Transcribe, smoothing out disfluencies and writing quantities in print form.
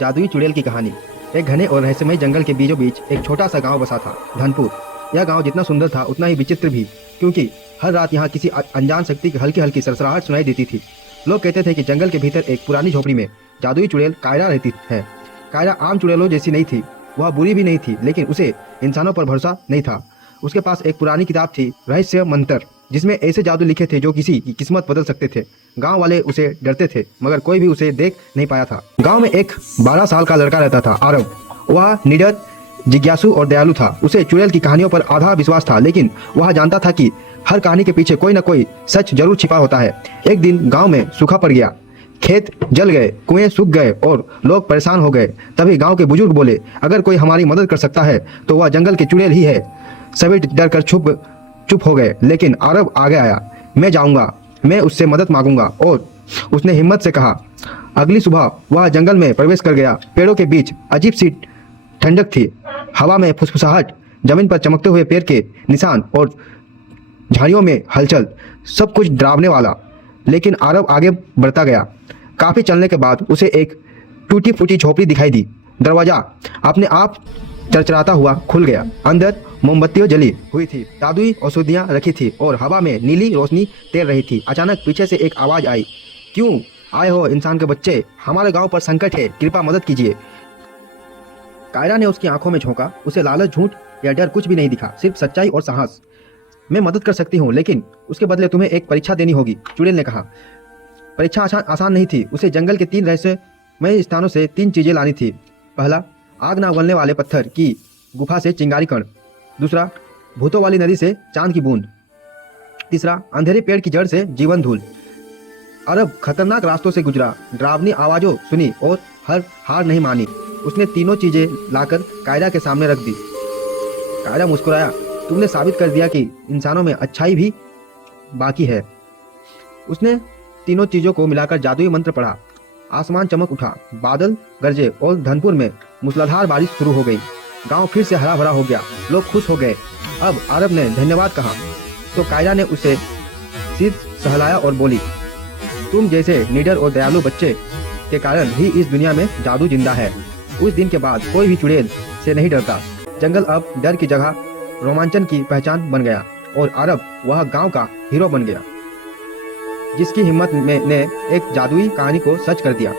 जादुई चुड़ैल की कहानी। एक घने और रहस्यमय जंगल के बीचों बीच एक छोटा सा गांव बसा था, धनपुर। यह गांव जितना सुंदर था उतना ही विचित्र भी, क्योंकि हर रात यहाँ किसी अनजान शक्ति की हल्की हल्की सरसराहट सुनाई देती थी। लोग कहते थे कि जंगल के भीतर एक पुरानी झोपड़ी में जादुई चुड़ैल कायरा रहती है। कायरा आम चुड़ैलों जैसी नहीं थी, वह बुरी भी नहीं थी, लेकिन उसे इंसानों पर भरोसा नहीं था। उसके पास एक पुरानी किताब थी, रहस्य मंत्र, जिसमें ऐसे जादू लिखे थे जो किसी की किस्मत बदल सकते थे। गांव वाले उसे डरते थे, मगर कोई भी उसे देख नहीं पाया था। गांव में एक 12 साल का लड़का रहता था, आरव। वह निडर, जिज्ञासु और दयालु था। उसे चुड़ैल की कहानियों पर आधा विश्वास था, लेकिन वह जानता था कि हर कहानी के पीछे कोई न कोई सच जरूर छिपा होता है। एक दिन गांव में सूखा पड़ गया, खेत जल गए, कुएं सूख गए और लोग परेशान हो गए। तभी गांव के बुजुर्ग बोले, अगर कोई हमारी मदद कर सकता है तो वह जंगल की चुड़ैल ही है। सभी डर कर चुप हो गए, लेकिन आरव आगे आया। मैं जाऊंगा, मैं उससे मदद मांगूंगा। और उसने हिम्मत से कहा। अगली सुबह वह जंगल में प्रवेश कर गया। पेड़ों के बीच अजीब सी ठंडक थी, हवा में फुसफुसाहट, जमीन पर चमकते हुए पैर के निशान और झाड़ियों में हलचल, सब कुछ डरावने वाला। लेकिन आरव आगे बढ़ता गया। काफी चलने के बाद उसे एक टूटी फूटी झोपड़ी दिखाई दी। दरवाजा अपने आप चरचराता हुआ खुल गया। अंदर मोमबत्तियां जली हुई थी, जादुई औषधियां रखी थी और हवा में नीली रोशनी तैर रही थी। अचानक पीछे से एक आवाज आई, क्यों आए हो इंसान के बच्चे? हमारे गांव पर संकट है, कृपया मदद कीजिए। कायरा ने उसकी आंखों में झांका। उसे लालच, झूठ या डर कुछ भी नहीं दिखा, सिर्फ सच्चाई और साहस। मैं मदद कर सकती हूँ, लेकिन उसके बदले तुम्हें एक परीक्षा देनी होगी, चुड़ैल ने कहा। परीक्षा आसान नहीं थी। उसे जंगल के 3 रहस्यमय स्थानों से 3 चीजें लानी थी। पहला, आग ना उगलने वाले पत्थर की गुफा से चिंगारी कण। दूसरा, भूतों वाली नदी से चांद की बूंद। तीसरा, अंधेरे पेड़ की जड़ से जीवन धूल। अरब खतरनाक रास्तों से गुजरा, डरावनी आवाजों सुनी और हार नहीं मानी। उसने तीनों चीजें लाकर कायरा के सामने रख दी। कायरा मुस्कुराया, तुमने साबित कर दिया कि इंसानों में अच्छाई भी बाकी है। उसने तीनों चीजों को मिलाकर जादुई मंत्र पढ़ा। आसमान चमक उठा, बादल गरजे और धनपुर में मूसलाधार बारिश शुरू हो गई। गांव फिर से हरा भरा हो गया, लोग खुश हो गए। अब आरब ने धन्यवाद कहा तो कायरा ने उसे सिर सहलाया और बोली, तुम जैसे निडर और दयालु बच्चे के कारण ही इस दुनिया में जादू जिंदा है। उस दिन के बाद कोई भी चुड़ैल से नहीं डरता। जंगल अब डर की जगह रोमांचन की पहचान बन गया और आरब वह गांव का हीरो बन गया, जिसकी हिम्मत ने एक जादुई कहानी को सच कर दिया।